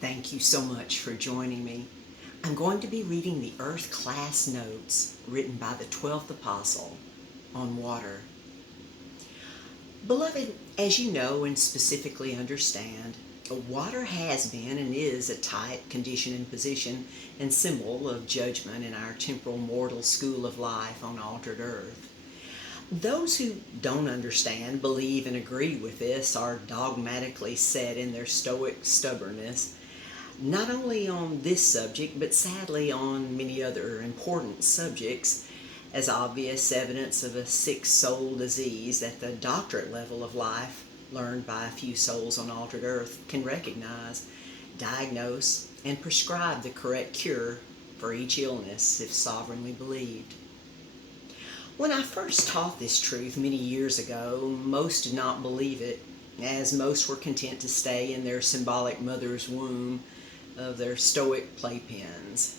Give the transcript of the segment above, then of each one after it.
Thank you so much for joining me. I'm going to be reading the Earth class notes written by the 12th Apostle on water. Beloved, as you know and specifically understand, water has been and is a type, condition, and position and symbol of judgment in our temporal mortal school of life on altered earth. Those who don't understand, believe, and agree with this are dogmatically set in their stoic stubbornness, not only on this subject, but sadly on many other important subjects, as obvious evidence of a sick soul disease at the doctorate level of life, learned by a few souls on altered earth, can recognize, diagnose, and prescribe the correct cure for each illness if sovereignly believed. When I first taught this truth many years ago, most did not believe it, as most were content to stay in their symbolic mother's womb of their stoic playpens.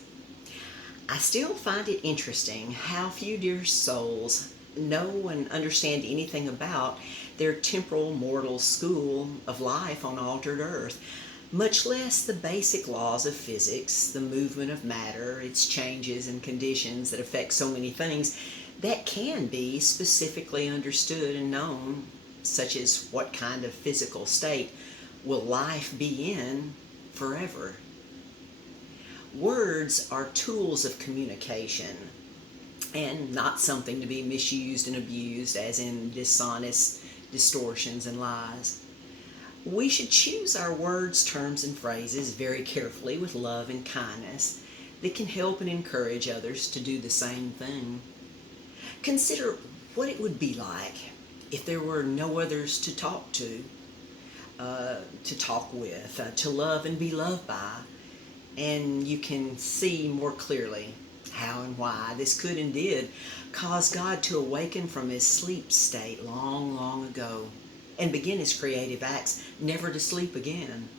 I still find it interesting how few dear souls know and understand anything about their temporal mortal school of life on altered earth, much less the basic laws of physics, the movement of matter, its changes and conditions that affect so many things that can be specifically understood and known, such as what kind of physical state will life be in forever. Words are tools of communication and not something to be misused and abused as in dishonest distortions and lies. We should choose our words, terms, and phrases very carefully with love and kindness that can help and encourage others to do the same thing. Consider what it would be like if there were no others to talk with, to love and be loved by, and you can see more clearly how and why this could and did cause God to awaken from his sleep state long, long ago and begin his creative acts, never to sleep again.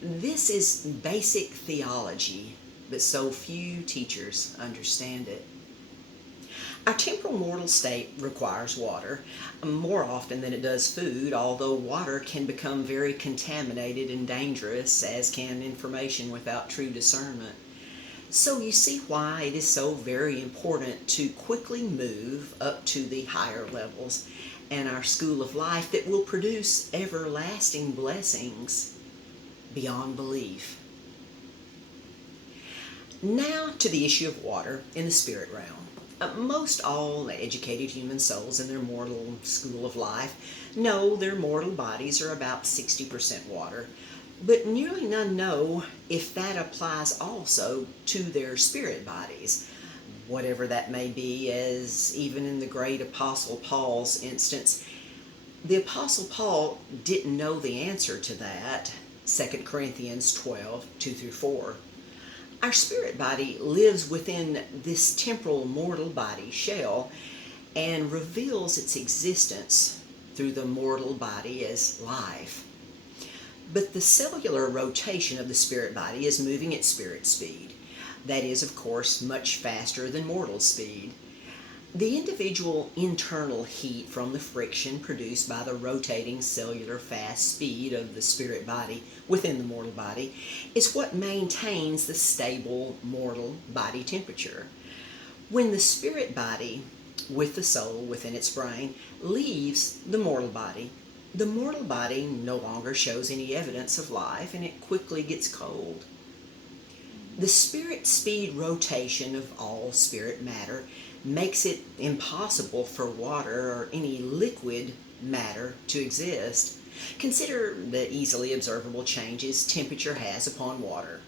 This is basic theology, but so few teachers understand it. Our temporal mortal state requires water more often than it does food, although water can become very contaminated and dangerous, as can information without true discernment. So you see why it is so very important to quickly move up to the higher levels and our school of life that will produce everlasting blessings beyond belief. Now to the issue of water in the spirit realm. Most all educated human souls in their mortal school of life know their mortal bodies are about 60% water, but nearly none know if that applies also to their spirit bodies, whatever that may be, as even in the great Apostle Paul's instance, the Apostle Paul didn't know the answer to that, 2 Corinthians 12, 2-4. Our spirit body lives within this temporal mortal body shell and reveals its existence through the mortal body as life. But the cellular rotation of the spirit body is moving at spirit speed. That is, of course, much faster than mortal speed. The individual internal heat from the friction produced by the rotating cellular fast speed of the spirit body within the mortal body is what maintains the stable mortal body temperature. When the spirit body, with the soul within its brain, leaves the mortal body no longer shows any evidence of life and it quickly gets cold. The spirit speed rotation of all spirit matter makes it impossible for water or any liquid matter to exist. Consider the easily observable changes temperature has upon water,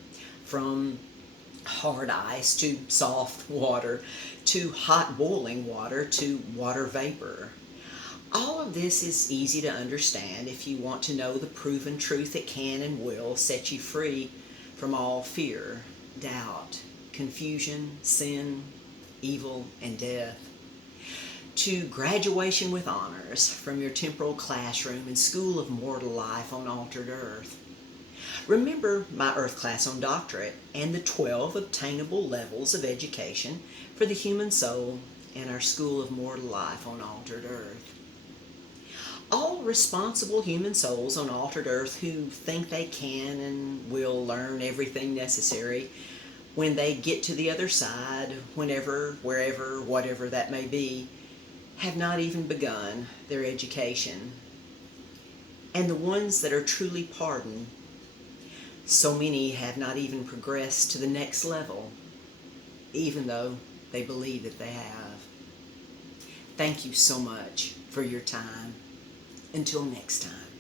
from hard ice to soft water to hot boiling water to water vapor. All of this is easy to understand if you want to know the proven truth that can and will set you free from all fear, doubt, confusion, sin, evil, and death. To graduation with honors from your temporal classroom and school of mortal life on altered earth. Remember my earth class on doctorate and the 12 obtainable levels of education for the human soul and our school of mortal life on altered earth. All responsible human souls on altered earth who think they can and will learn everything necessary when they get to the other side, whenever, wherever, whatever that may be, have not even begun their education. And the ones that are truly pardoned, so many have not even progressed to the next level, even though they believe that they have. Thank you so much for your time. Until next time.